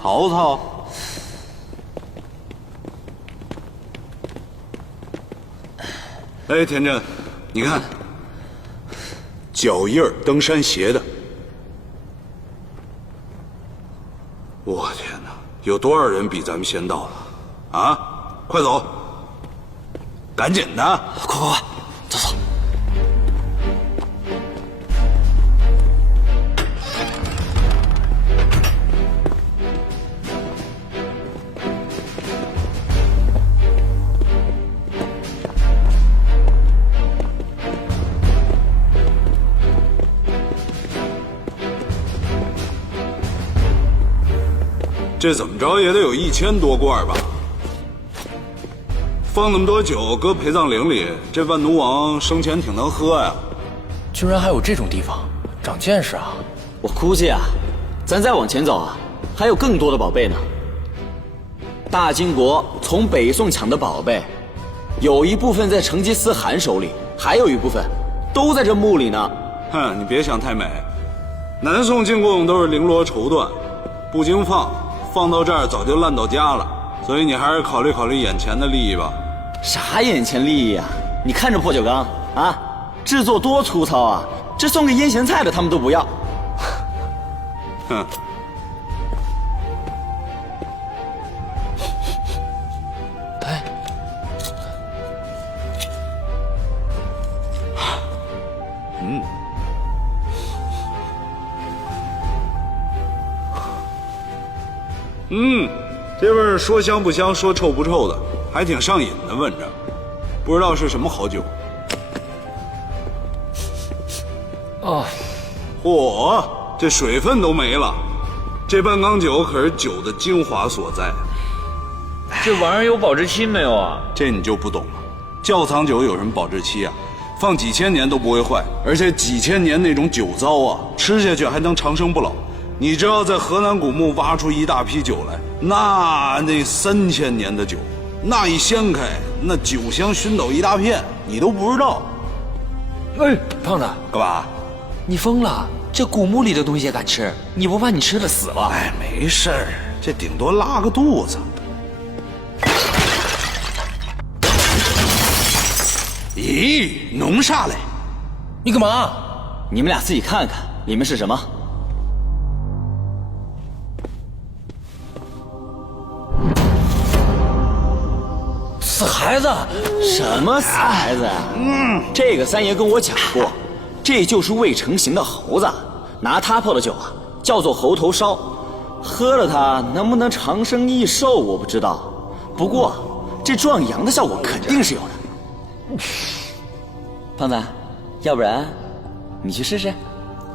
曹操。哎，田震，你看，脚印儿，登山鞋的。我天哪，有多少人比咱们先到了？啊，快走，赶紧的！快，走走。这怎么着也得有1000多罐吧？放那么多酒搁陪葬陵里，这万奴王生前挺能喝呀。居然还有这种地方，长见识啊！我估计啊，咱再往前走啊，还有更多的宝贝呢。大金国从北宋抢的宝贝，有一部分在成吉思汗手里，还有一部分都在这墓里呢。哼，你别想太美。南宋进贡都是绫罗绸缎，不经放到这儿早就烂到家了。所以你还是考虑考虑眼前的利益吧。啥眼前利益啊？你看这破酒缸啊，制作多粗糙啊！这送给腌咸菜的他们都不要。哼。哎，这味儿说香不香，说臭不臭的，还挺上瘾的。闻着，不知道是什么好酒。哦，嚯，这水分都没了。这半缸酒可是酒的精华所在。这玩意儿有保质期没有啊？这你就不懂了。窖藏酒有什么保质期啊？放几千年都不会坏，而且几千年那种酒糟啊，吃下去还能长生不老。你只要在河南古墓挖出一大批酒来，那3000年的酒，那一掀开，那酒香熏倒一大片，你都不知道。哎，胖子，干嘛？你疯了？这古墓里的东西也敢吃？你不怕你吃了死了？哎，没事儿，这顶多拉个肚子。咦，弄啥嘞？你干嘛？你们俩自己看看，里面是什么？死孩子？什么死孩子呀？这个三爷跟我讲过，这就是未成形的猴子，拿它泡的酒啊，叫做猴头烧，喝了它能不能长生益寿我不知道，不过这壮阳的效果肯定是有的。胖子，要不然你去试试？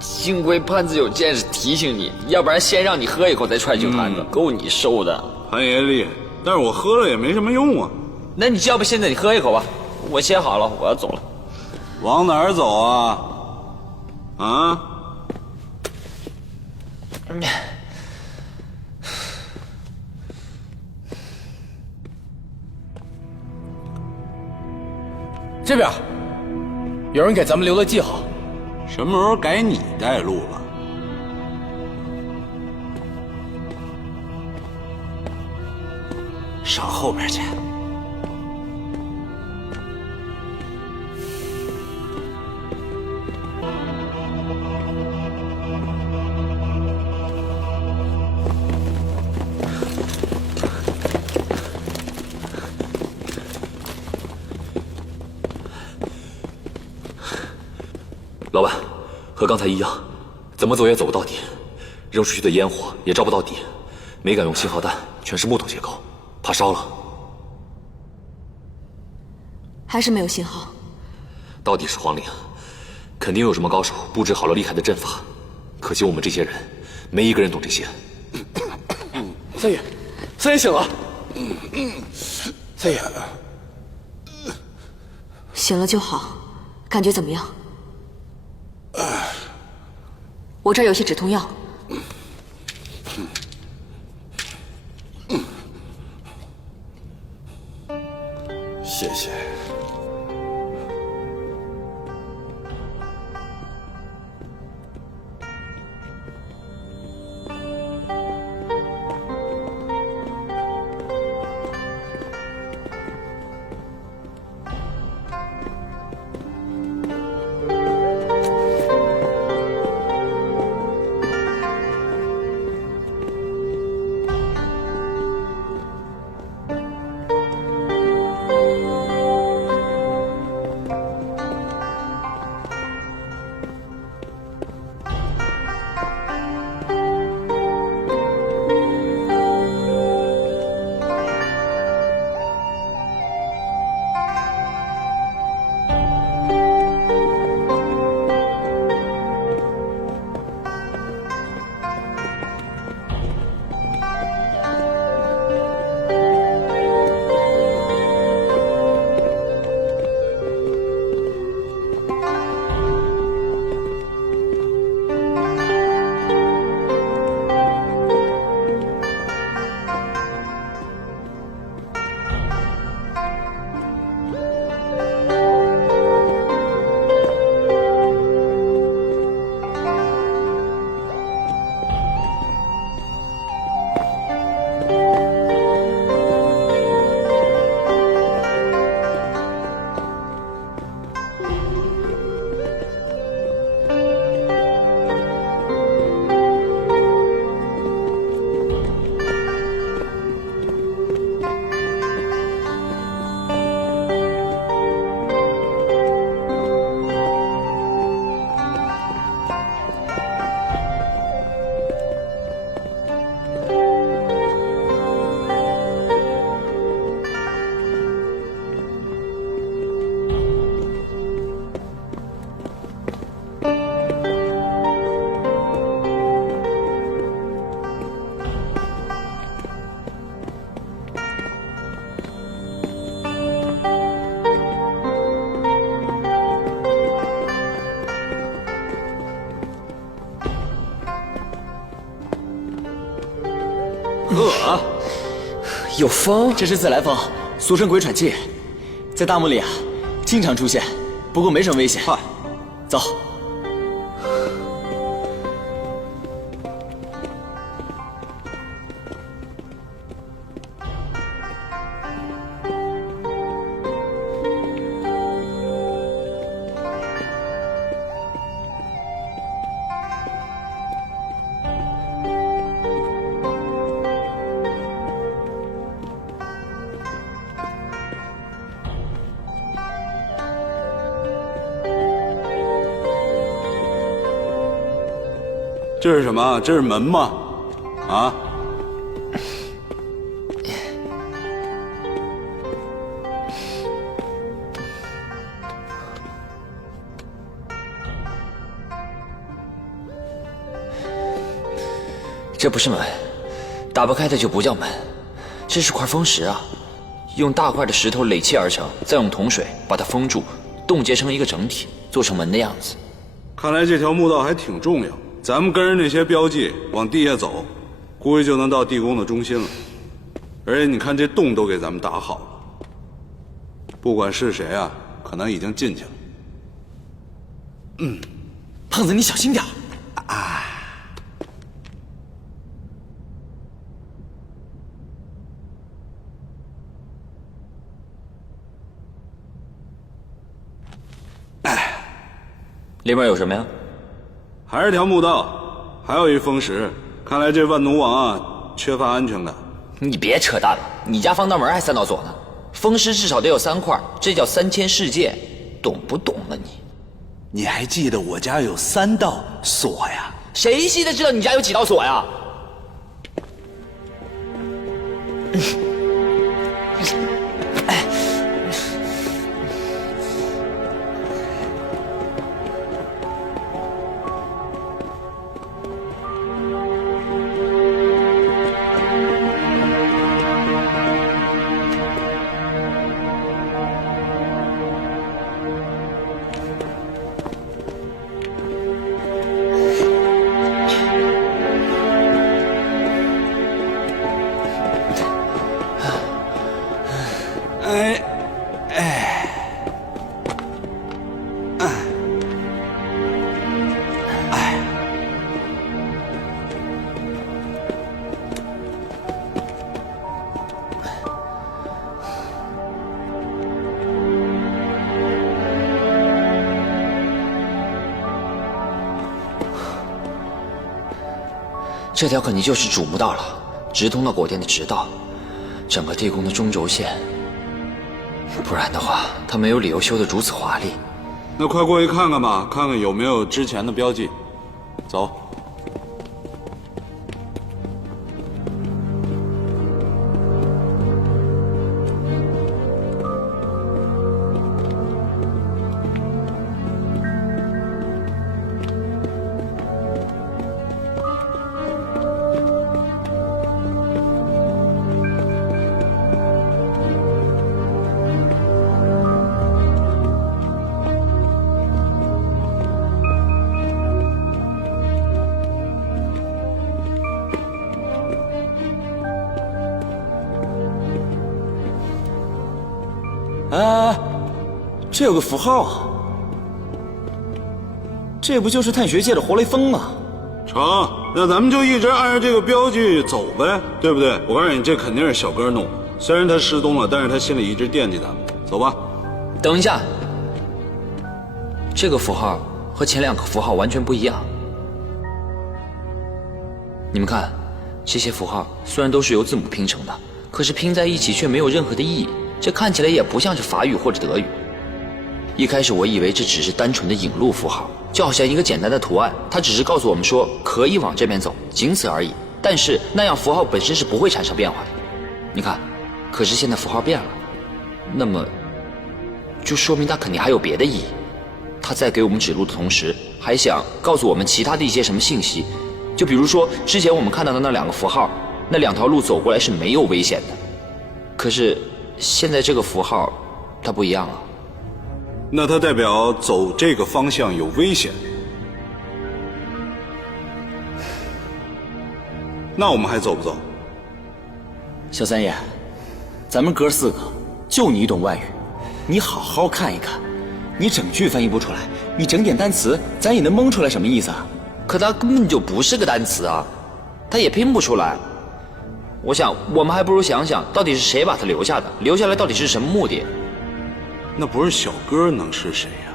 幸亏潘子有见识提醒你，要不然先让你喝一口再踹酒坛子，够你受的。潘爷厉害，但是我喝了也没什么用啊。那你要不现在你喝一口吧，我先好了，我要走了。往哪儿走啊？啊？这边，有人给咱们留了记号。什么时候改你带路了？上后边去。老板，和刚才一样，怎么走也走不到底，扔出去的烟火也照不到底，没敢用信号弹，全是木头结构，怕烧了。还是没有信号。到底是皇陵，肯定有什么高手布置好了厉害的阵法，可惜我们这些人，没一个人懂这些。三爷，三爷醒了。三爷，醒了就好，感觉怎么样？我这儿有些止痛药。谢谢。有风，这是自来风，俗称鬼喘气，在大漠里啊，经常出现，不过没什么危险。快，走。这是什么？这是门吗？啊？这不是门，打不开的就不叫门，这是块风石啊，用大块的石头垒砌而成，再用铜水把它封住，冻结成一个整体，做成门的样子。看来这条墓道还挺重要。咱们跟着那些标记往地下走，估计就能到地宫的中心了。而且你看这洞都给咱们打好了，不管是谁啊，可能已经进去了。胖子，你小心点里面有什么呀？还是条墓道，还有一风石。看来这万奴王啊，缺乏安全感。你别扯淡了，你家防盗门还3道锁呢，风石至少得有3块，这叫3000世界，懂不懂了你？你还记得我家有3道锁呀？谁稀得知道你家有几道锁呀？这条肯定就是主墓道了，直通到果殿的直道，整个地宫的中轴线。不然的话，他没有理由修得如此华丽。那快过去看看吧，看看有没有之前的标记。走。这有个符号啊，这不就是探学界的活雷锋吗？成，那咱们就一直按照这个标记走呗，对不对？我告诉你，这肯定是小哥弄的。虽然他失踪了，但是他心里一直惦记咱们。走吧。等一下，这个符号和前2个符号完全不一样。你们看，这些符号虽然都是由字母拼成的，可是拼在一起却没有任何的意义，这看起来也不像是法语或者德语。一开始我以为这只是单纯的引路符号，就好像一个简单的图案，它只是告诉我们说可以往这边走，仅此而已。但是那样符号本身是不会产生变化的。你看，可是现在符号变了，那么就说明它肯定还有别的意义。它在给我们指路的同时，还想告诉我们其他的一些什么信息。就比如说之前我们看到的那2个符号，那2条路走过来是没有危险的，可是现在这个符号它不一样了。那它代表走这个方向有危险。那我们还走不走？小三爷，咱们哥4个就你懂外语，你好好看一看。你整句翻译不出来，你整点单词，咱也能蒙出来什么意思啊？可它根本就不是个单词啊，它也拼不出来。我想，我们还不如想想，到底是谁把它留下的？留下来到底是什么目的？那不是小哥能是谁呀？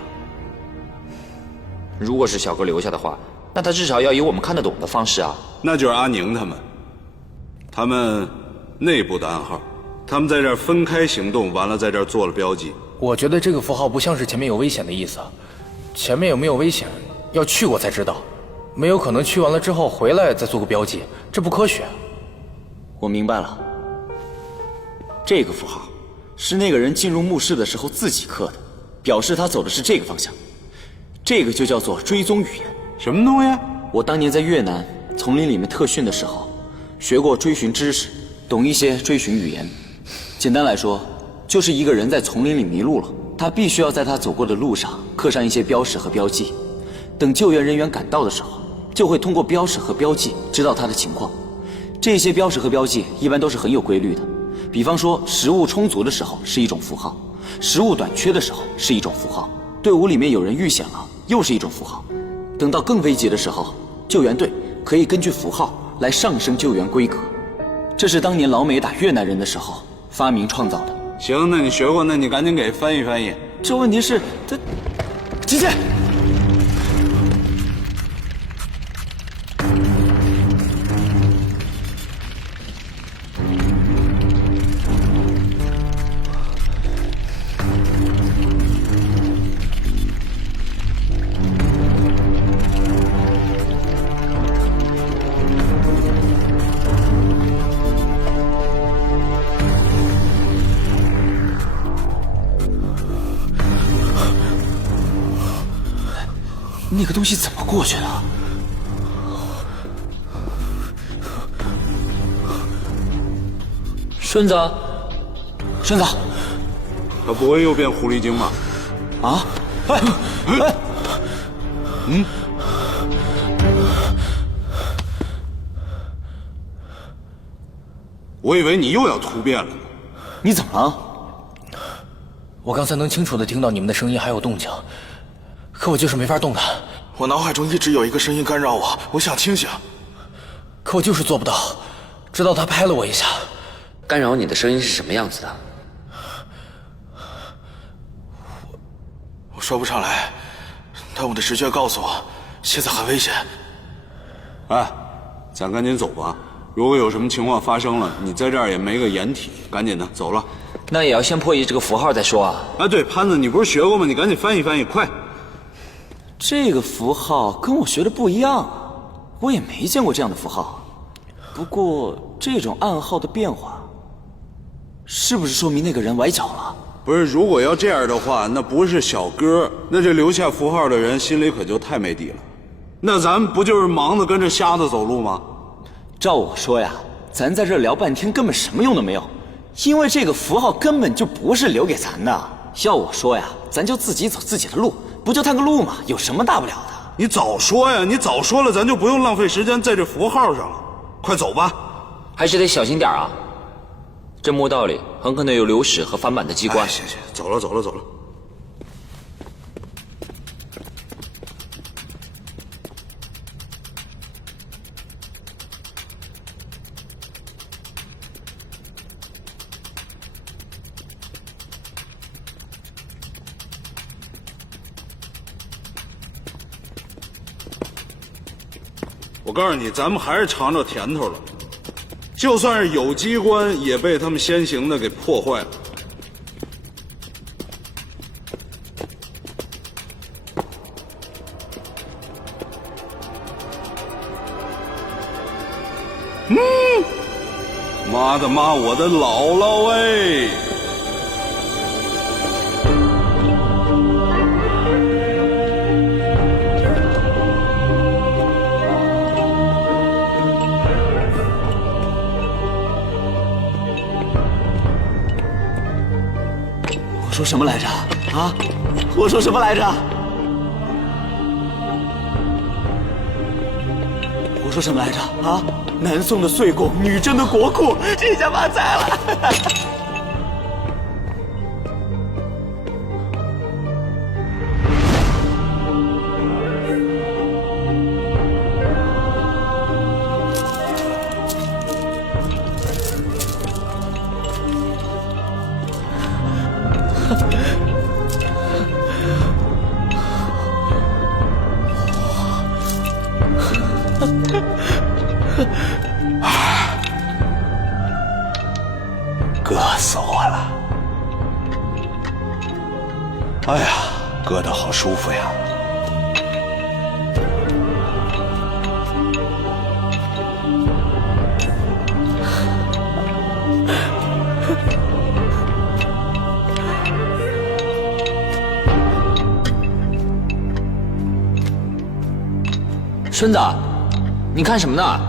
如果是小哥留下的话，那他至少要以我们看得懂的方式啊。那就是阿宁他们内部的暗号，他们在这儿分开行动，完了在这儿做了标记。我觉得这个符号不像是前面有危险的意思，前面有没有危险，要去过才知道，没有可能去完了之后回来再做个标记，这不科学。我明白了，这个符号是那个人进入墓室的时候自己刻的，表示他走的是这个方向。这个就叫做追踪语言。什么东西？我当年在越南丛林里面特训的时候，学过追寻知识，懂一些追寻语言。简单来说，就是一个人在丛林里迷路了，他必须要在他走过的路上刻上一些标识和标记，等救援人员赶到的时候，就会通过标识和标记知道他的情况。这些标识和标记一般都是很有规律的，比方说食物充足的时候是一种符号，食物短缺的时候是一种符号，队伍里面有人遇险了又是一种符号。等到更危急的时候，救援队可以根据符号来上升救援规格。这是当年老美打越南人的时候发明创造的。行，那你学过，那你赶紧给翻译翻译。这问题是，琪琪，那个东西怎么过去的？顺子，顺子，他不会又变狐狸精吧？啊！哎，我以为你又要突变了呢。你怎么了？我刚才能清楚地听到你们的声音还有动静，可我就是没法动弹。我脑海中一直有一个声音干扰我，我想清醒，可我就是做不到。直到他拍了我一下。干扰你的声音是什么样子的？我说不上来，但我的直觉告诉我，现在很危险。哎，咱赶紧走吧。如果有什么情况发生了，你在这儿也没个掩体，赶紧的走了。那也要先破译这个符号再说啊。哎，对，潘子，你不是学过吗？你赶紧翻译翻译，快！这个符号跟我学的不一样啊，我也没见过这样的符号。不过这种暗号的变化，是不是说明那个人崴脚了？不是，如果要这样的话，那不是小哥，那这留下符号的人心里可就太没底了。那咱们不就是盲子跟着瞎子走路吗？照我说呀，咱在这聊半天根本什么用都没有，因为这个符号根本就不是留给咱的。要我说呀，咱就自己走自己的路，不就探个路吗？有什么大不了的？你早说呀！你早说了，咱就不用浪费时间在这符号上了。快走吧，还是得小心点啊！这墓道里很可能有流矢和翻版的机关。行，走了。我告诉你，咱们还是尝着甜头了。就算是有机关，也被他们先行的给破坏了。妈的妈，我的姥姥哎！我说什么来着？啊？我说什么来着？我说什么来着？啊？南宋的岁贡，女真的国库，这下发财了。哥死我了！哎呀，哥的好舒服呀！孙子，你看什么呢？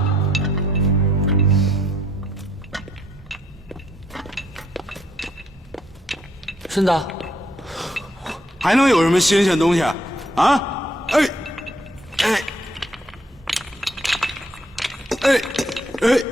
孙子，还能有什么新鲜东西啊？哎，哎，哎，哎。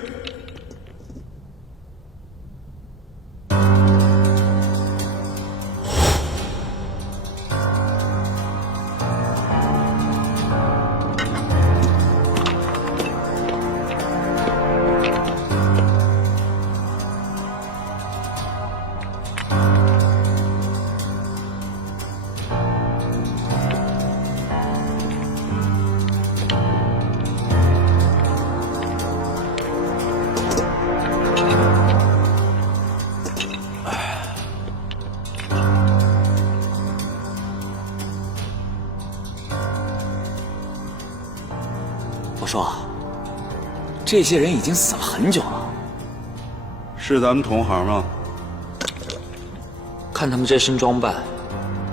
我说，这些人已经死了很久了。是咱们同行吗？看他们这身装扮，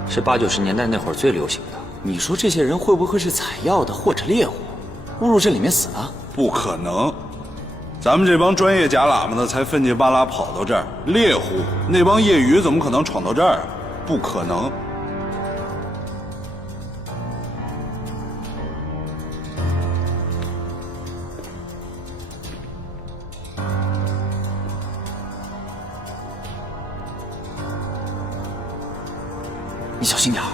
是80、90年代那会儿最流行的。你说这些人会不会是采药的或者猎户，误入这里面死的？不可能，咱们这帮专业夹喇嘛的才分街巴拉跑到这儿，猎户那帮业余怎么可能闯到这儿啊？不可能。你小心点儿。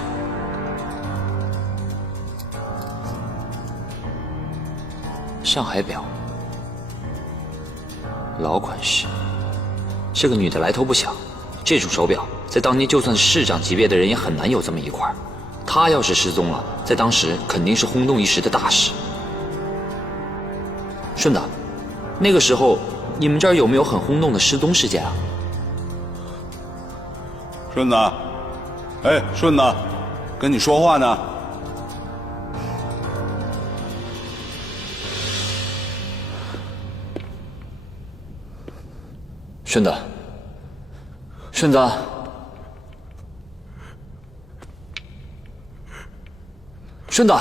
上海表，老款式，这个女的来头不小。这种手表在当年就算是市长级别的人也很难有这么一块。她要是失踪了，在当时肯定是轰动一时的大事。顺子，那个时候你们这儿有没有很轰动的失踪事件啊？顺子，哎，顺子，跟你说话呢。顺子，顺子，顺子。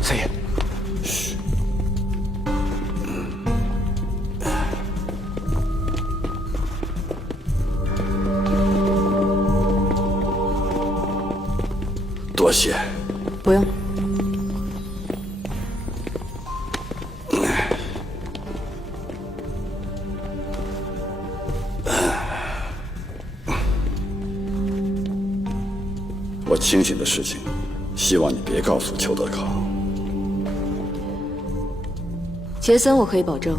三爷，多谢。不用。我清醒的事情，希望你别告诉邱德考。杰森我可以保证，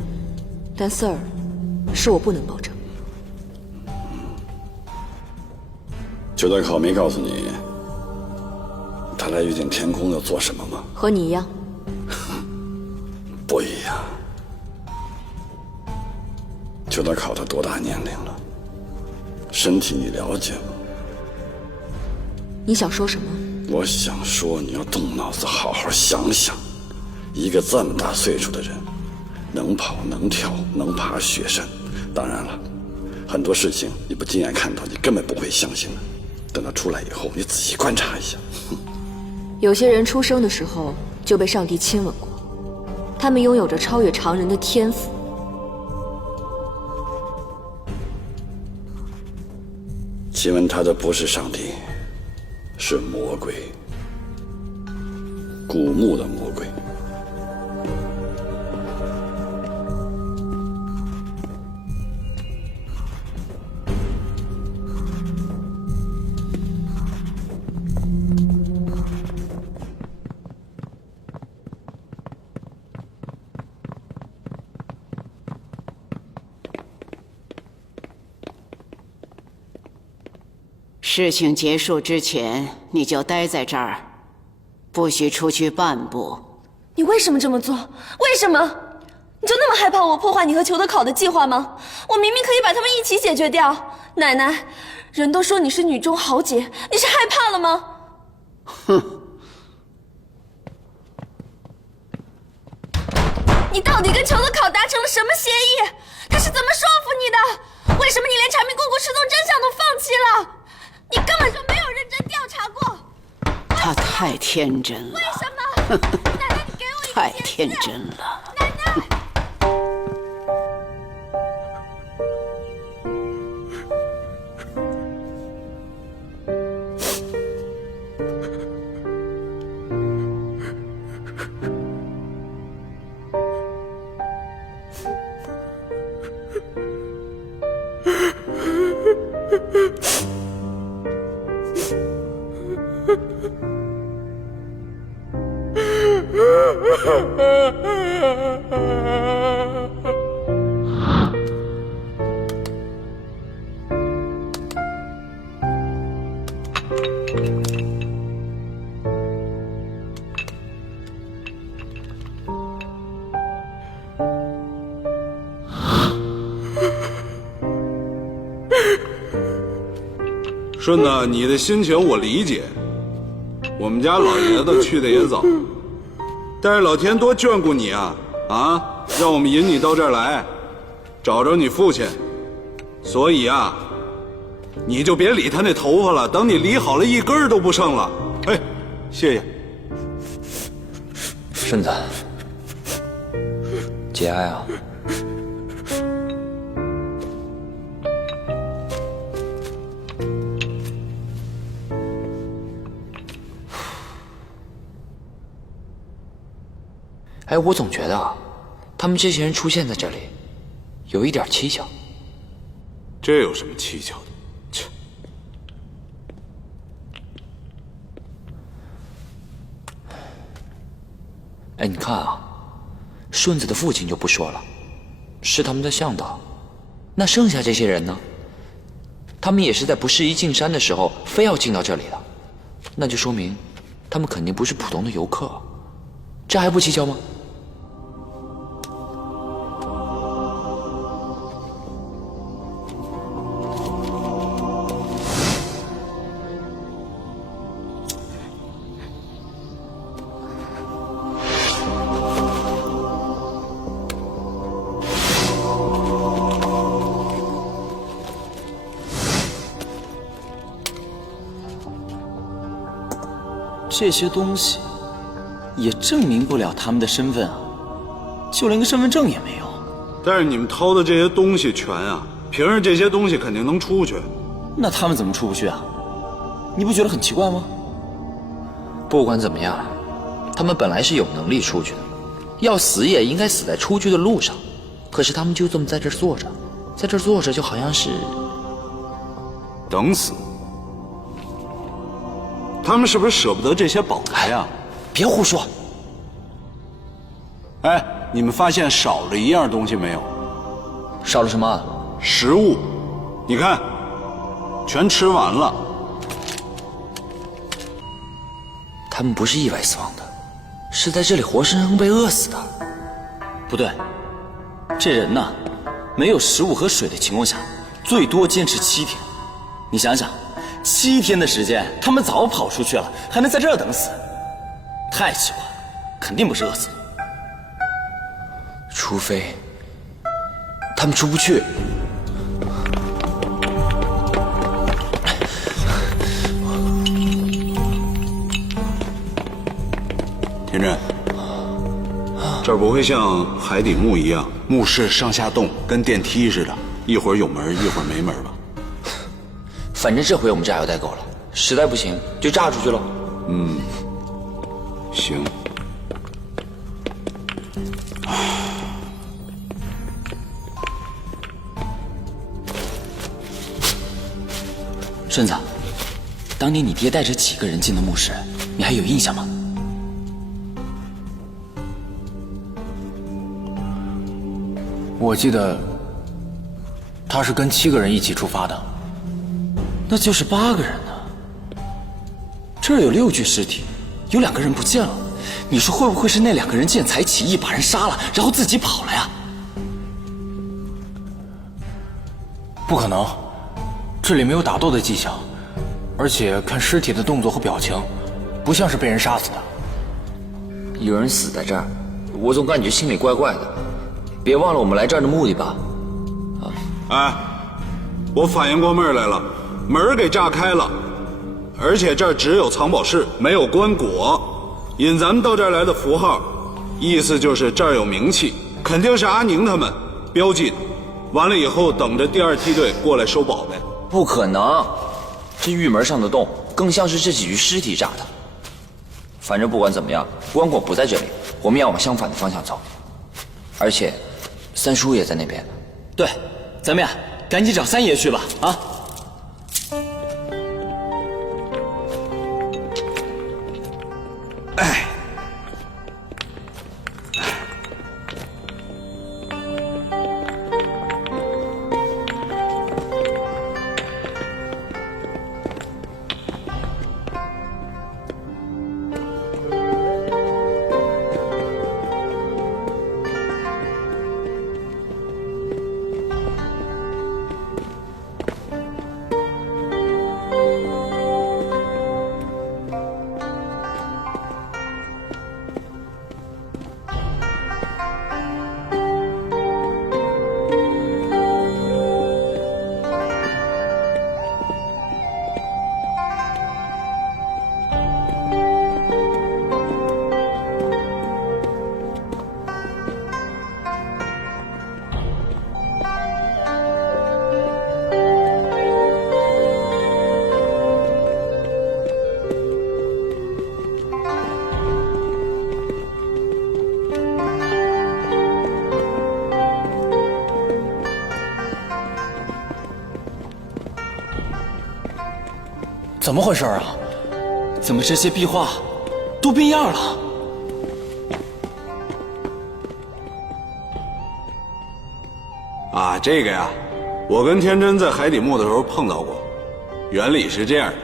但Sir是我不能保证。邱德考没告诉你，他来玉景天宫要做什么吗？和你一样。不一样。邱德考他多大年龄了？身体你了解吗？你想说什么？我想说，你要动脑子，好好想想。一个这么大岁数的人，能跑能跳能爬雪山，当然了，很多事情你不亲眼看到，你根本不会相信的。等他出来以后，你仔细观察一下。有些人出生的时候就被上帝亲吻过，他们拥有着超越常人的天赋。亲吻他的不是上帝，是魔鬼，古墓的魔鬼。事情结束之前，你就待在这儿，不许出去半步。你为什么这么做？为什么？你就那么害怕我破坏你和裘德考的计划吗？我明明可以把他们一起解决掉。奶奶，人都说你是女中豪杰，你是害怕了吗？哼！你到底跟裘德考达成了什么协议？他是怎么说服你的？为什么你连产品姑姑失踪真相都放弃了？你根本就没有认真调查过。他太天真了。为什么？奶奶，你给我一个太天真了。奶奶。顺子，你的心情我理解。我们家老爷子去的也早，但是老天多眷顾你啊！啊，让我们引你到这儿来，找着你父亲。所以啊，你就别理他那头发了，等你理好了，一根儿都不剩了。哎，谢谢。顺子，节哀啊！哎，我总觉得啊，他们这些人出现在这里，有一点蹊跷。这有什么蹊跷的？切！哎，你看啊，顺子的父亲就不说了，是他们的向导。那剩下这些人呢？他们也是在不适宜进山的时候，非要进到这里的，那就说明他们肯定不是普通的游客，这还不蹊跷吗？这些东西也证明不了他们的身份啊，就连个身份证也没有。但是你们掏的这些东西全啊，凭着这些东西肯定能出去。那他们怎么出不去啊？你不觉得很奇怪吗？不管怎么样，他们本来是有能力出去的，要死也应该死在出去的路上。可是他们就这么在这儿坐着，在这儿坐着就好像是等死。他们是不是舍不得这些宝财呀？别胡说！哎，你们发现少了一样东西没有？少了什么？食物。你看，全吃完了。他们不是意外死亡的，是在这里活生生被饿死的。不对，这人呐，没有食物和水的情况下，最多坚持7天。你想想，7天的时间，他们早跑出去了，还能在这儿等死？太奇怪了，肯定不是饿死的。除非他们出不去。田震，这儿不会像海底墓一样，墓室上下动，跟电梯似的，一会儿有门，一会儿没门吧？反正这回我们炸药带够了，实在不行就炸出去喽。行。顺子，当年你爹带着几个人进的墓室，你还有印象吗？我记得他是跟7个人一起出发的。那就是8个人呢。这儿有6具尸体，有2个人不见了。你说会不会是那2个人见财起意，把人杀了，然后自己跑了呀？不可能，这里没有打斗的迹象，而且看尸体的动作和表情，不像是被人杀死的。有人死在这儿，我总感觉心里怪怪的。别忘了我们来这儿的目的吧。哎，我反应过味儿来了，门儿给炸开了，而且这儿只有藏宝室，没有棺椁。引咱们到这儿来的符号，意思就是这儿有名气，肯定是阿宁他们标记的。完了以后，等着第2梯队过来收宝贝。不可能，这玉门上的洞更像是这几具尸体炸的。反正不管怎么样，棺椁不在这里，我们要往相反的方向走。而且，三叔也在那边。对，咱们呀，赶紧找三爷去吧，啊！哎，怎么回事啊？怎么这些壁画都变样了？啊，这个呀，我跟天真在海底墓的时候碰到过，原理是这样的。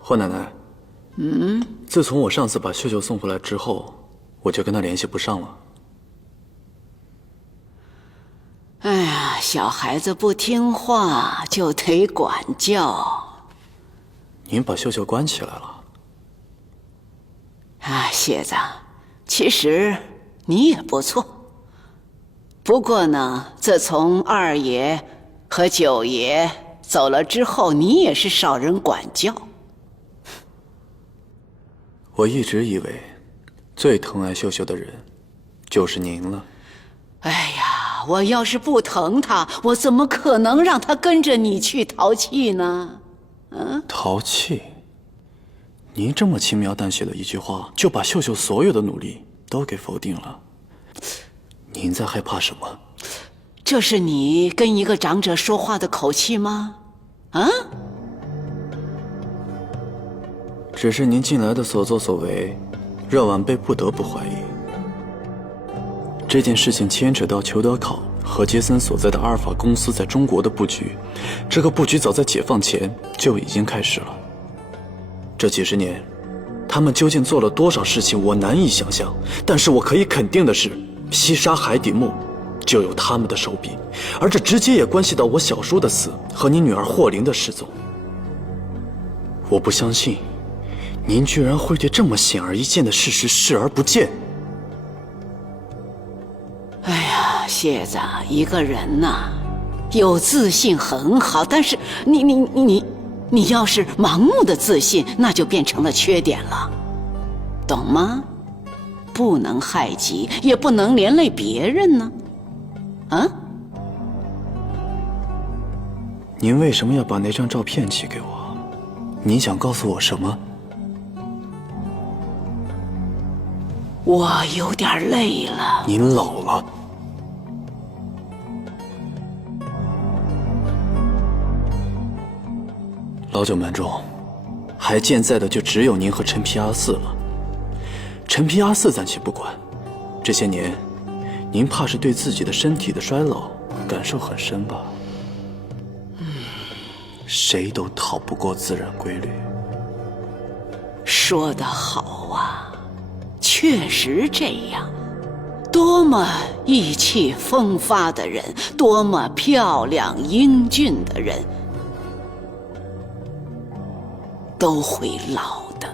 霍奶奶，自从我上次把秀秀送回来之后，我就跟她联系不上了。哎呀，小孩子不听话就得管教。您把秀秀关起来了。啊，蝎子，其实你也不错。不过呢，自从2爷和9爷走了之后，你也是少人管教。我一直以为，最疼爱秀秀的人，就是您了。哎呀，我要是不疼她，我怎么可能让她跟着你去淘气呢？淘气？您这么轻描淡写的一句话，就把秀秀所有的努力都给否定了。您在害怕什么？这是你跟一个长者说话的口气吗？啊？只是您近来的所作所为，让晚辈不得不怀疑。这件事情牵扯到裘德考和杰森所在的阿尔法公司在中国的布局，这个布局早在解放前就已经开始了。这几十年，他们究竟做了多少事情，我难以想象。但是我可以肯定的是，西沙海底墓就有他们的手笔，而这直接也关系到我小叔的死和你女儿霍灵的失踪。我不相信，您居然会对这么显而易见的事实视而不见。哎呀，谢子，一个人呐，有自信很好，但是你要是盲目的自信，那就变成了缺点了，懂吗？不能害己，也不能连累别人呢。啊？您为什么要把那张照片寄给我？您想告诉我什么？我有点累了。您老了。老九门中，还健在的就只有您和陈皮阿四了。陈皮阿四暂且不管，这些年，您怕是对自己的身体的衰老感受很深吧？谁都逃不过自然规律。说得好啊，确实这样。多么意气风发的人，多么漂亮英俊的人，都会老的，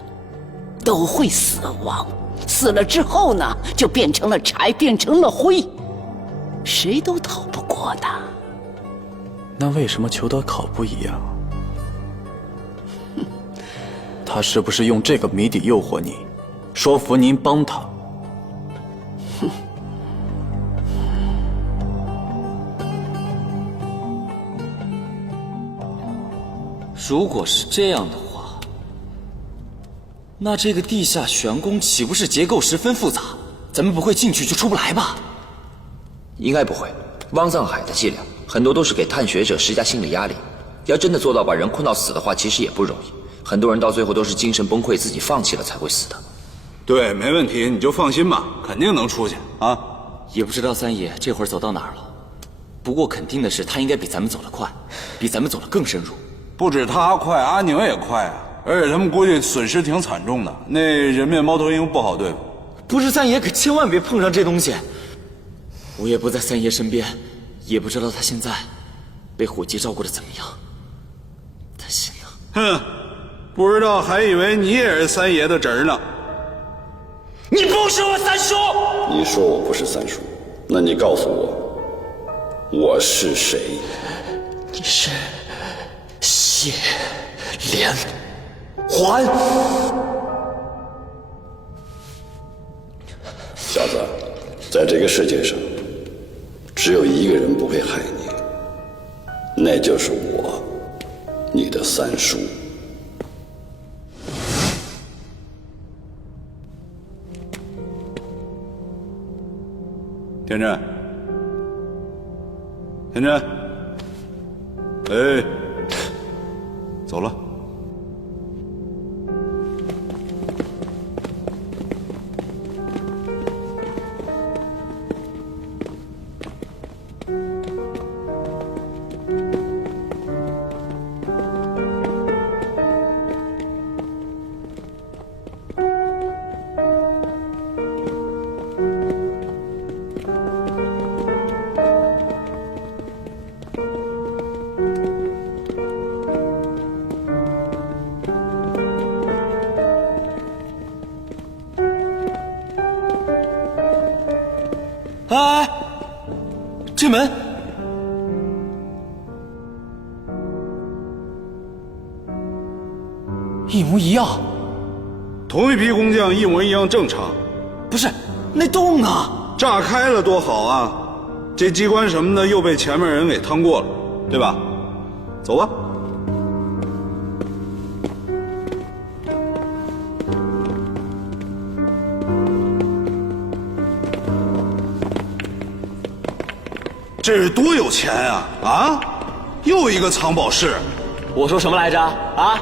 都会死亡。死了之后呢，就变成了柴，变成了灰，谁都逃不过的。那为什么裘德考不一样？他是不是用这个谜底诱惑你，说服您帮他？如果是这样的话，那这个地下玄宫岂不是结构十分复杂？咱们不会进去就出不来吧？应该不会。汪藏海的伎俩很多都是给探学者施加心理压力，要真的做到把人困到死的话，其实也不容易。很多人到最后都是精神崩溃，自己放弃了才会死的。对，没问题，你就放心吧，肯定能出去啊。也不知道三爷这会儿走到哪儿了，不过肯定的是，他应该比咱们走得快，比咱们走得更深入。不止他快，阿宁也快啊！而且他们估计损失挺惨重的，那人面猫头鹰不好对付。不是三爷，可千万别碰上这东西。我也不在三爷身边，也不知道他现在被虎姬照顾得怎么样。他心里……哼，不知道还以为你也是三爷的侄儿呢。你不是我三叔！你说我不是三叔，那你告诉我，我是谁？你是谢连环。小子，在这个世界上，只有一个人不会害你，那就是我，你的三叔。天真，天真，哎，走了。哎，这门一模一样，同一批工匠一模一样正常。不是那洞啊，炸开了多好啊！这机关什么的又被前面人给趟过了，对吧？走吧。这是多有钱啊！啊，又一个藏宝室。我说什么来着？啊，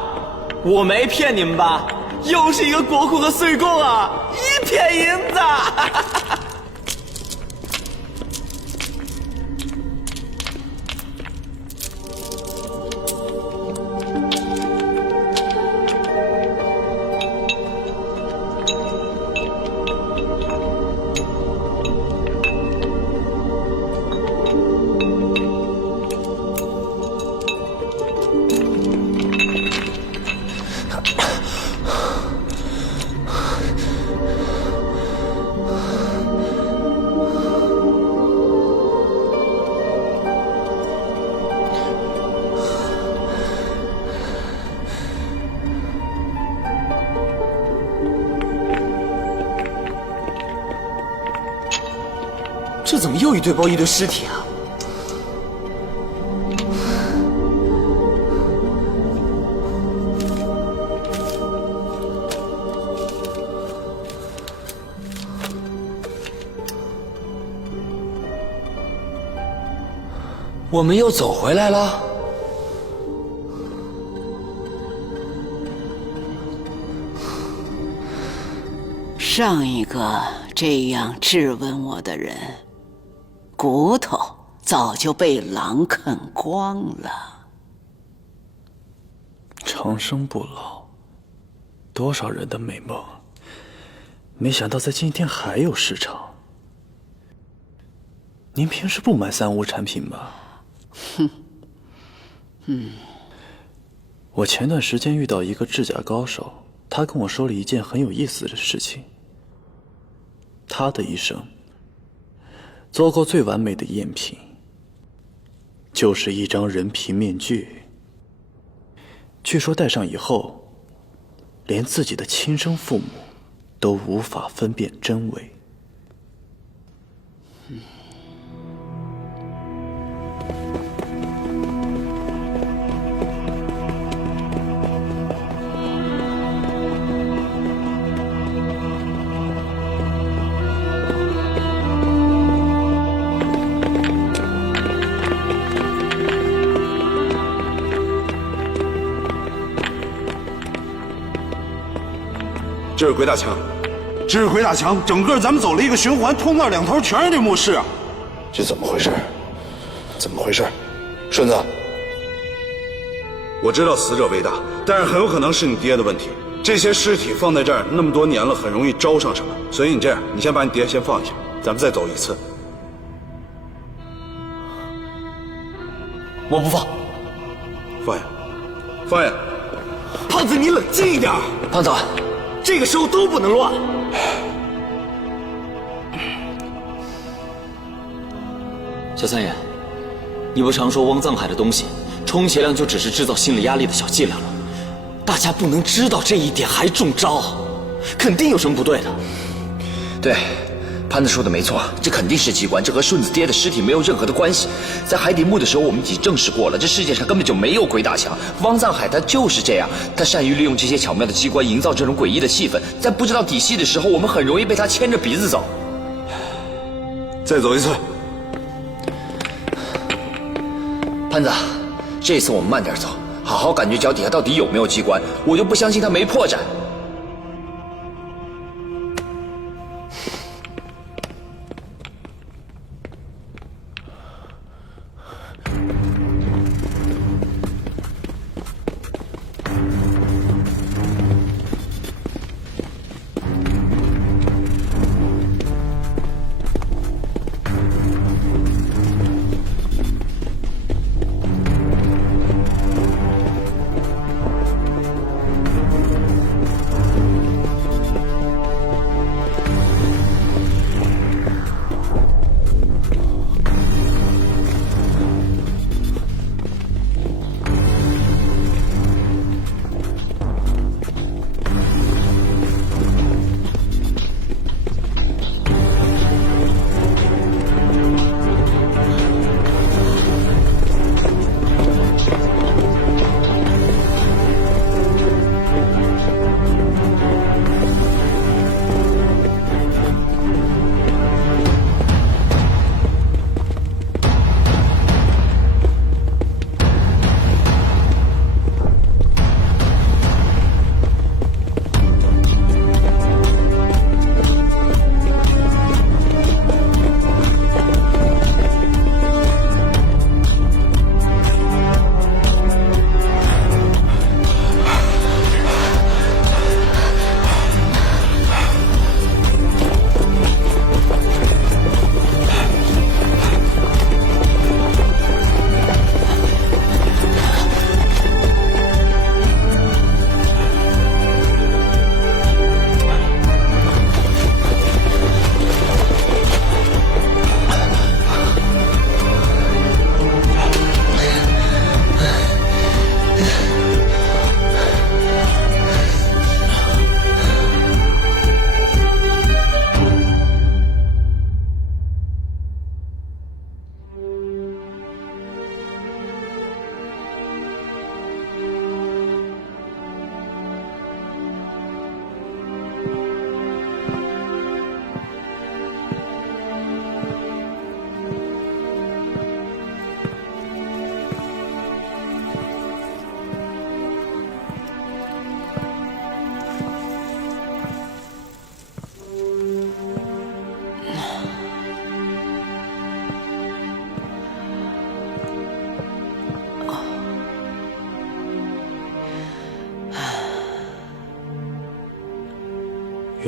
我没骗你们吧？又是一个国库和岁贡啊，一片银子。这怎么又一堆包一堆尸体啊？我们又走回来了。上一个这样质问我的人，骨头早就被狼啃光了。长生不老，多少人的美梦，没想到在今天还有市场。您平时不买三无产品吧？我前段时间遇到一个制假高手，他跟我说了一件很有意思的事情。他的一生做过最完美的赝品，就是一张人皮面具。据说戴上以后，连自己的亲生父母都无法分辨真伪。这是鬼打墙，这是鬼打墙，整个咱们走了一个循环，通道两头全是这墓室啊！这怎么回事？怎么回事？顺子，我知道死者为大，但是很有可能是你爹的问题。这些尸体放在这儿那么多年了，很容易招上什么。所以你这样，你先把你爹先放下，咱们再走一次。我不放，放下，放下。胖子，你冷静一点。胖子，这个时候都不能乱。小三爷，你不常说汪藏海的东西，充其量就只是制造心理压力的小伎俩了。大家不能知道这一点还中招，肯定有什么不对的。对，潘子说的没错，这肯定是机关，这和顺子爹的尸体没有任何的关系。在海底墓的时候，我们已经证实过了，这世界上根本就没有鬼打墙。汪藏海他就是这样，他善于利用这些巧妙的机关，营造这种诡异的气氛。在不知道底细的时候，我们很容易被他牵着鼻子走。再走一次。潘子，这次我们慢点走，好好感觉脚底下到底有没有机关。我就不相信他没破绽。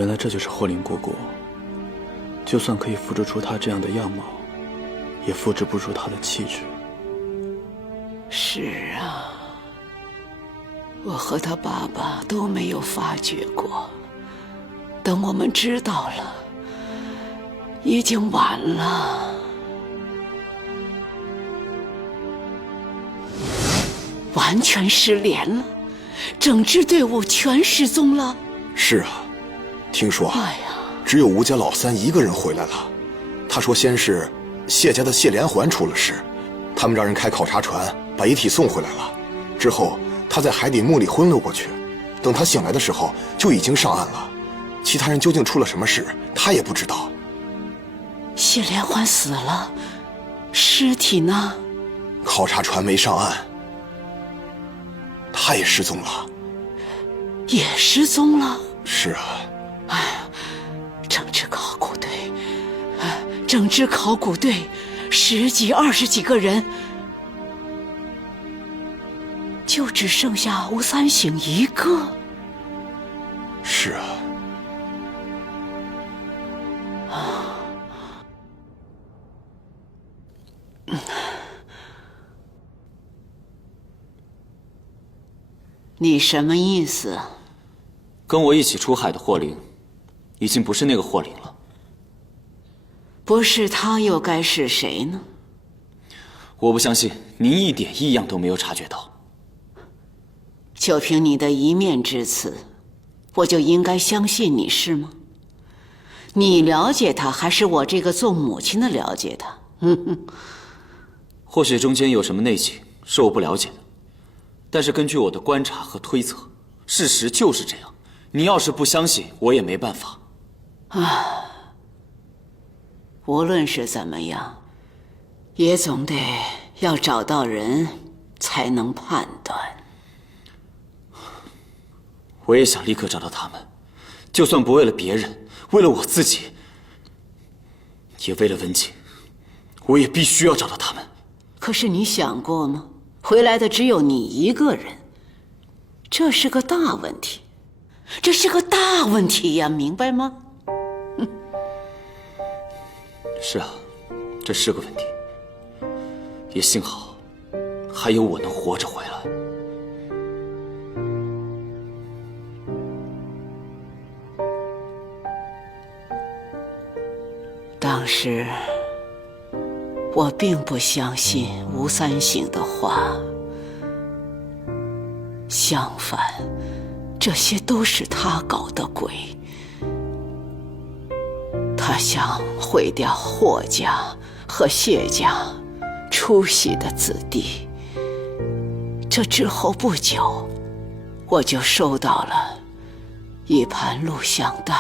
原来这就是霍林果果。就算可以复制出他这样的样貌，也复制不出他的气质。是啊，我和他爸爸都没有发觉过。等我们知道了，已经晚了。完全失联了，整支队伍全失踪了。是啊，听说只有吴家老三一个人回来了。他说先是谢家的谢连环出了事，他们让人开考察船把遗体送回来了。之后他在海底墓里昏了过去，等他醒来的时候就已经上岸了。其他人究竟出了什么事，他也不知道。谢连环死了，尸体呢？考察船没上岸，他也失踪了。也失踪了？是啊。整支考古队10几20几个人，就只剩下吴三省一个。是啊。你什么意思？跟我一起出海的霍林，已经不是那个霍林了。不是他又该是谁呢？我不相信您一点异样都没有察觉到。就凭你的一面之词，我就应该相信你是吗？你了解他，还是我这个做母亲的了解他？或许中间有什么内情是我不了解的，但是根据我的观察和推测，事实就是这样。你要是不相信，我也没办法。无论是怎么样，也总得要找到人才能判断。我也想立刻找到他们，就算不为了别人，为了我自己，也为了文景，我也必须要找到他们。可是你想过吗？回来的只有你一个人，这是个大问题，这是个大问题呀，明白吗？是啊，这是个问题。也幸好，还有我能活着回来。当时，我并不相信吴三省的话，相反，这些都是他搞的鬼。他想毁掉霍家和谢家出息的子弟。这之后不久，我就收到了一盘录像带。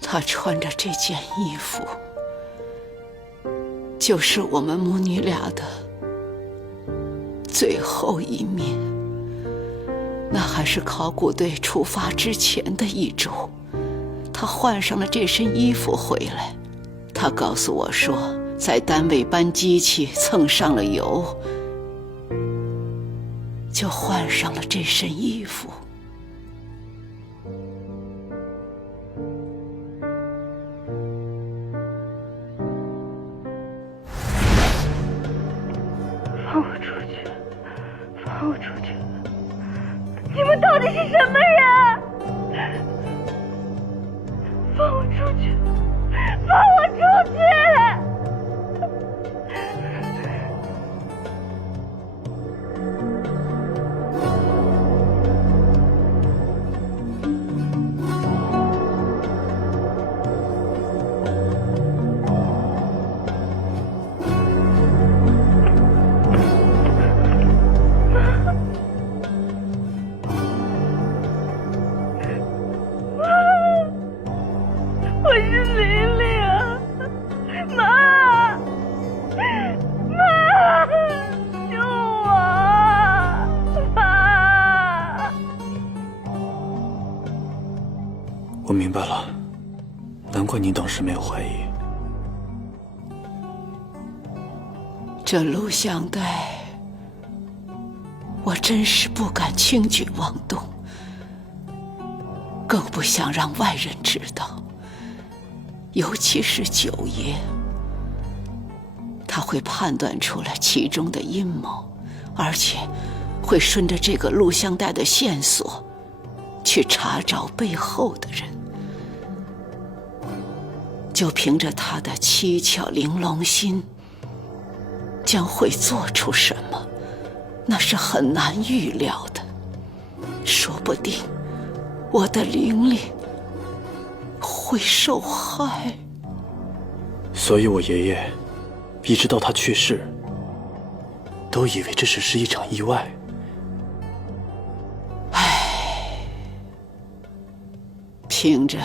他穿着这件衣服，就是我们母女俩的最后一面。那还是考古队出发之前的1周，他换上了这身衣服回来。他告诉我说，在单位搬机器蹭上了油，就换上了这身衣服。放我出去！放我出去！你们到底是什么人？放我出去！放我出去！我是琳琳啊，妈，妈，救我，妈！我明白了，难难怪您当时没有怀疑。这录像带，我真是不敢轻举妄动，更不想让外人知道，尤其是九爷，他会判断出来其中的阴谋，而且会顺着这个录像带的线索去查找背后的人。就凭着他的七巧玲珑心，将会做出什么，那是很难预料的。说不定我的玲玲会受害。所以我爷爷一直到他去世，都以为这只是一场意外。凭着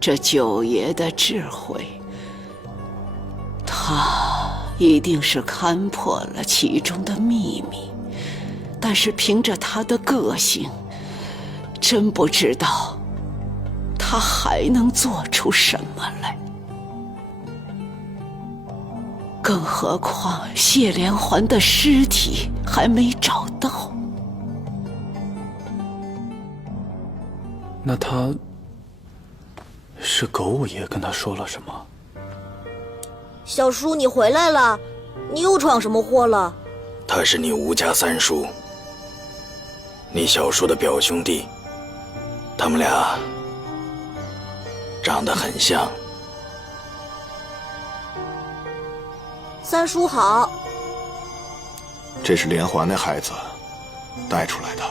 这九爷的智慧，他一定是看破了其中的秘密，但是凭着他的个性，真不知道他还能做出什么来。更何况谢连环的尸体还没找到。那他是狗五爷跟他说了什么？小叔，你回来了，你又闯什么祸了？他是你吴家三叔，你小叔的表兄弟，他们俩长得很像。三叔好。这是连环的孩子带出来的。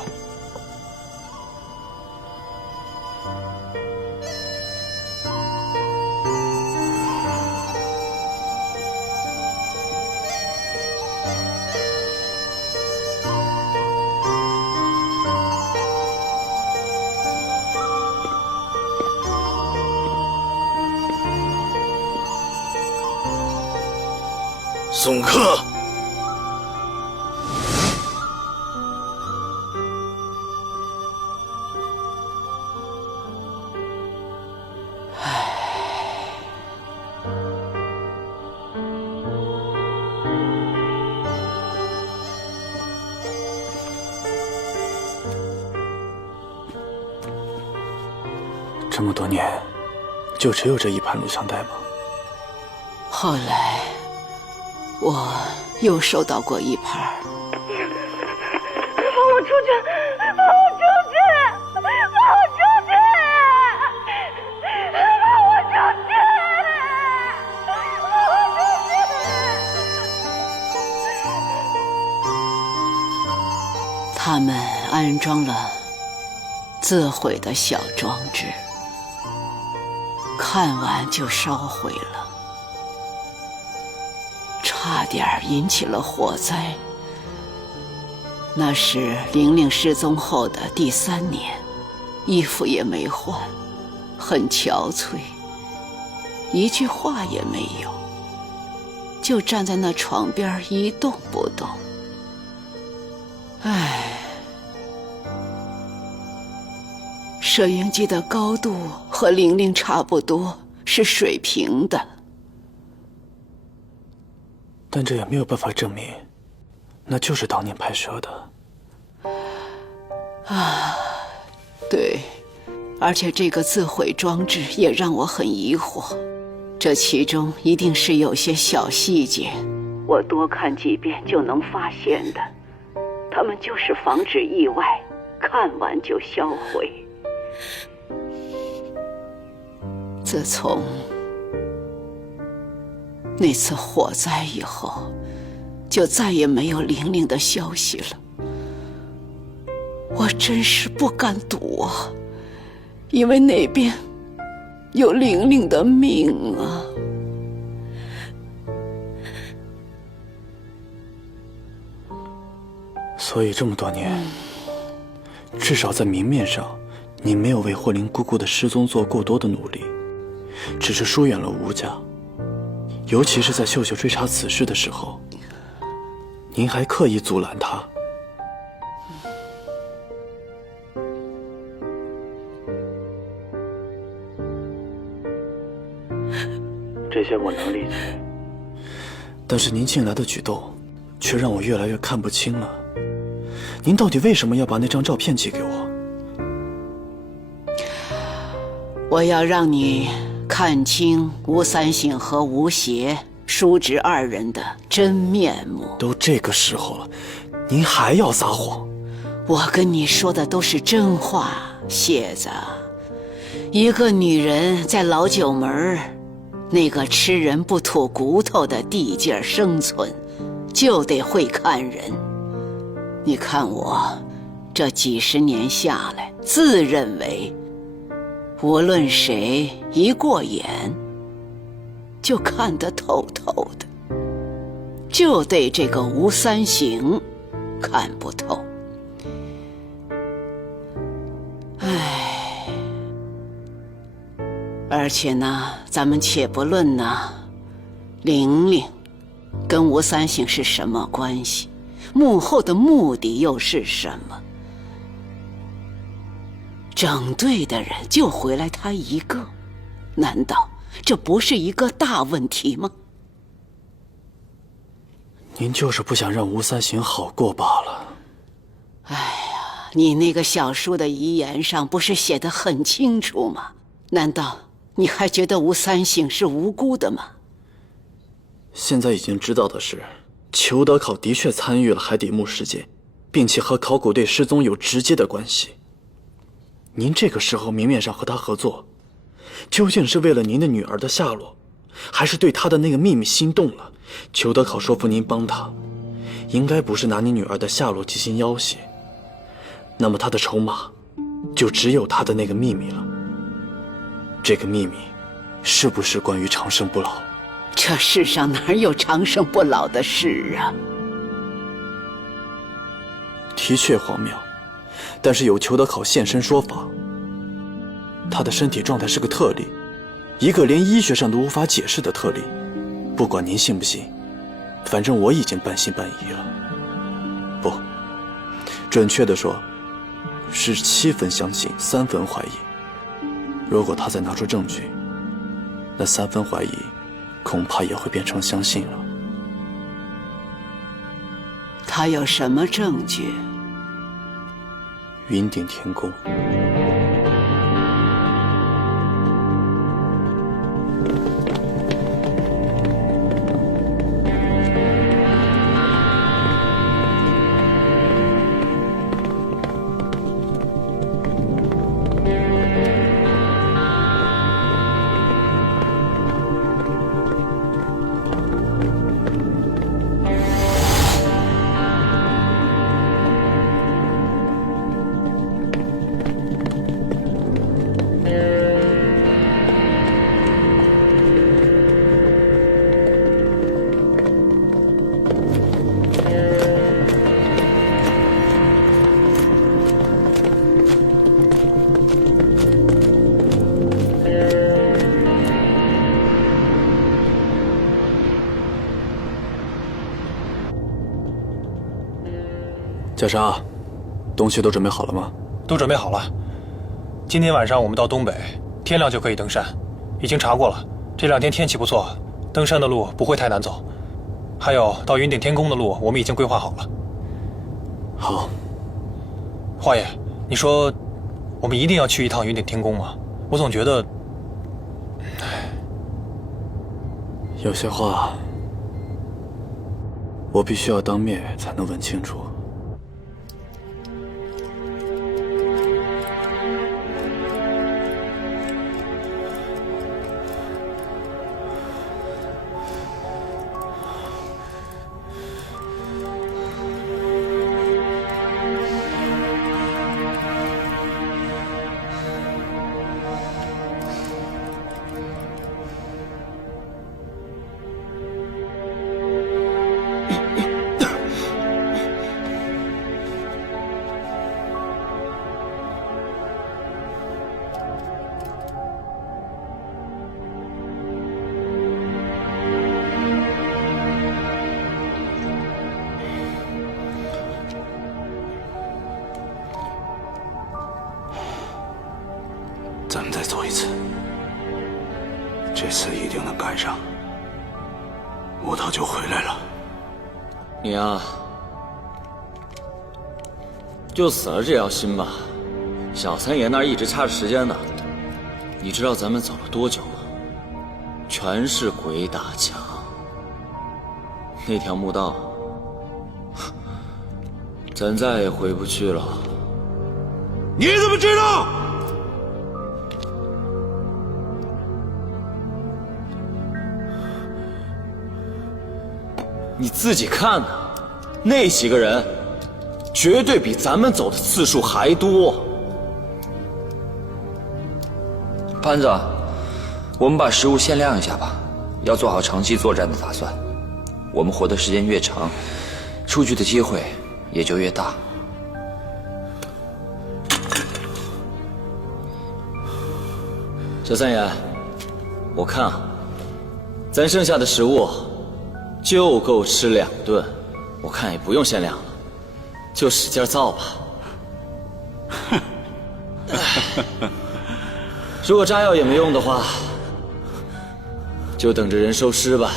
送客。这么多年，就只有这一盘录像带吗？后来我又收到过一盘。放我出去！放我出去！放我出去！放我出去！他们安装了自毁的小装置，看完就烧毁了，差点引起了火灾。那是玲玲失踪后的第3年，衣服也没换，很憔悴，一句话也没有，就站在那床边一动不动。唉，摄影机的高度和玲玲差不多，是水平的。但这也没有办法证明，那就是当年拍摄的。啊，对，而且这个自毁装置也让我很疑惑，这其中一定是有些小细节，我多看几遍就能发现的。他们就是防止意外，看完就销毁。自从那次火灾以后，就再也没有玲玲的消息了。我真是不敢赌啊，因为那边有玲玲的命啊。所以这么多年，至少在明面上，你没有为霍林姑姑的失踪做过多的努力，只是疏远了吴家。尤其是在秀秀追查此事的时候，您还刻意阻拦她。这些我能理解，但是您近来的举动，却让我越来越看不清了。您到底为什么要把那张照片寄给我？我要让你看清吴三省和吴邪、叔侄二人的真面目。都这个时候了，您还要撒谎？我跟你说的都是真话，谢子。一个女人在老九门那个吃人不吐骨头的地界生存，就得会看人。你看我这几十年下来，自认为无论谁一过眼就看得透透的，就对这个吴三省看不透。唉，而且呢，咱们且不论呢，玲玲跟吴三省是什么关系，幕后的目的又是什么？整队的人就回来他一个，难道这不是一个大问题吗？您就是不想让吴三省好过罢了。哎呀，你那个小叔的遗言上不是写得很清楚吗？难道你还觉得吴三省是无辜的吗？现在已经知道的是，裘德考的确参与了海底墓事件，并且和考古队失踪有直接的关系。您这个时候明面上和他合作，究竟是为了您的女儿的下落，还是对他的那个秘密心动了？裘德考说服您帮他，应该不是拿你女儿的下落进行要挟，那么他的筹码就只有他的那个秘密了。这个秘密是不是关于长生不老？这世上哪有长生不老的事啊？的确荒谬，但是有裘德考现身说法，他的身体状态是个特例，一个连医学上都无法解释的特例。不管您信不信，反正我已经半信半疑了。不，准确地说，是7分相信，3分怀疑。如果他再拿出证据，那3分怀疑恐怕也会变成相信了。他有什么证据？云顶天宫。嘉莎，东西都准备好了吗？都准备好了。今天晚上我们到东北，天亮就可以登山。已经查过了，这2天天气不错，登山的路不会太难走。还有到云顶天宫的路，我们已经规划好了。好。华爷，你说我们一定要去一趟云顶天宫吗？我总觉得，有些话我必须要当面才能问清楚。咱们再走一次。这次一定能赶上，木头就回来了。你啊，就死了这条心吧。小三爷那儿一直掐着时间呢。你知道咱们走了多久吗？全是鬼打墙。那条墓道，咱再也回不去了。你怎么知道？你自己看呐，那几个人绝对比咱们走的次数还多。潘子，我们把食物限量一下吧，要做好长期作战的打算。我们活的时间越长，出去的机会也就越大。小三爷，我看啊，咱剩下的食物就够吃2顿，我看也不用限量了，就使劲造吧。如果炸药也没用的话，就等着人收尸吧。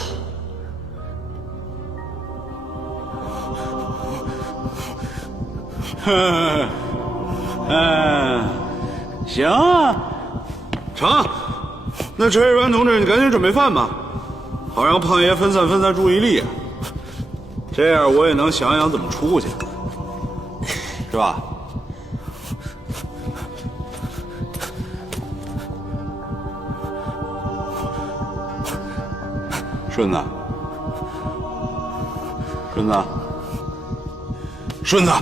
行啊，成。那陈士官同志，你赶紧准备饭吧，好让胖爷分散注意力，这样我也能想想怎么出去，是吧？顺子，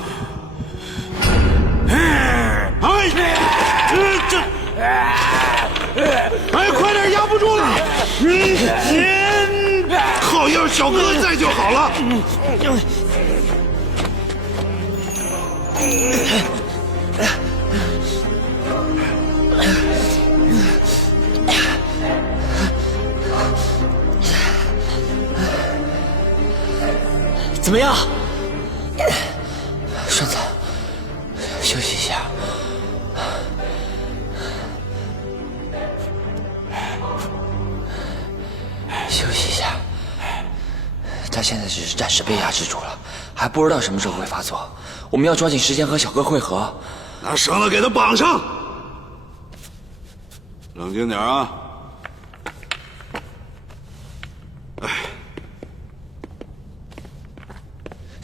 哎，快点，压不住了！好样，小哥在就好了。怎么样，顺子？休息一下。休息一下。他现在只是暂时被压制住了，还不知道什么时候会发作。我们要抓紧时间和小哥会合。拿绳子给他绑上。冷静点啊！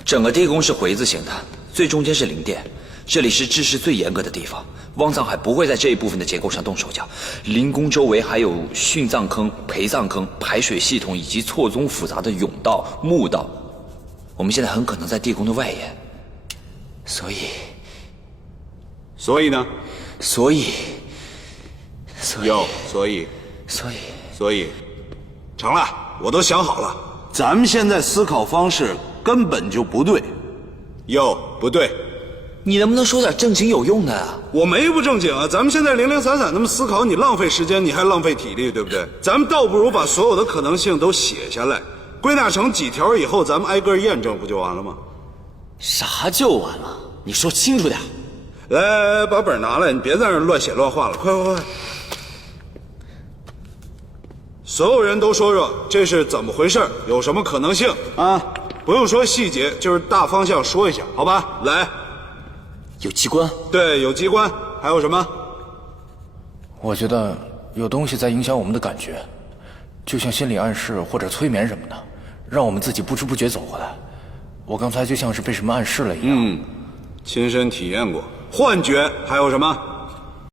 整个地宫是回字形的，最中间是灵殿，这里是制式最严格的地方。汪藏海不会在这一部分的结构上动手脚。灵宫周围还有殉葬坑、陪葬坑、排水系统以及错综复杂的甬道、墓道。我们现在很可能在地宫的外沿，所以呢？所以，成了，我都想好了，咱们现在思考方式根本就不对，不对。你能不能说点正经有用的啊？我没不正经啊，咱们现在零零散散那么思考，你浪费时间，你还浪费体力，对不对？咱们倒不如把所有的可能性都写下来，归纳成几条以后，咱们挨个验证，不就完了吗？啥就完了？你说清楚点。来，把本拿来，你别在那乱写乱画了，快！所有人都说说这是怎么回事，有什么可能性啊？不用说细节，就是大方向说一下，好吧？来，有机关？对，有机关。还有什么？我觉得有东西在影响我们的感觉，就像心理暗示或者催眠什么的，让我们自己不知不觉走回来。我刚才就像是被什么暗示了一样。亲身体验过。幻觉还有什么？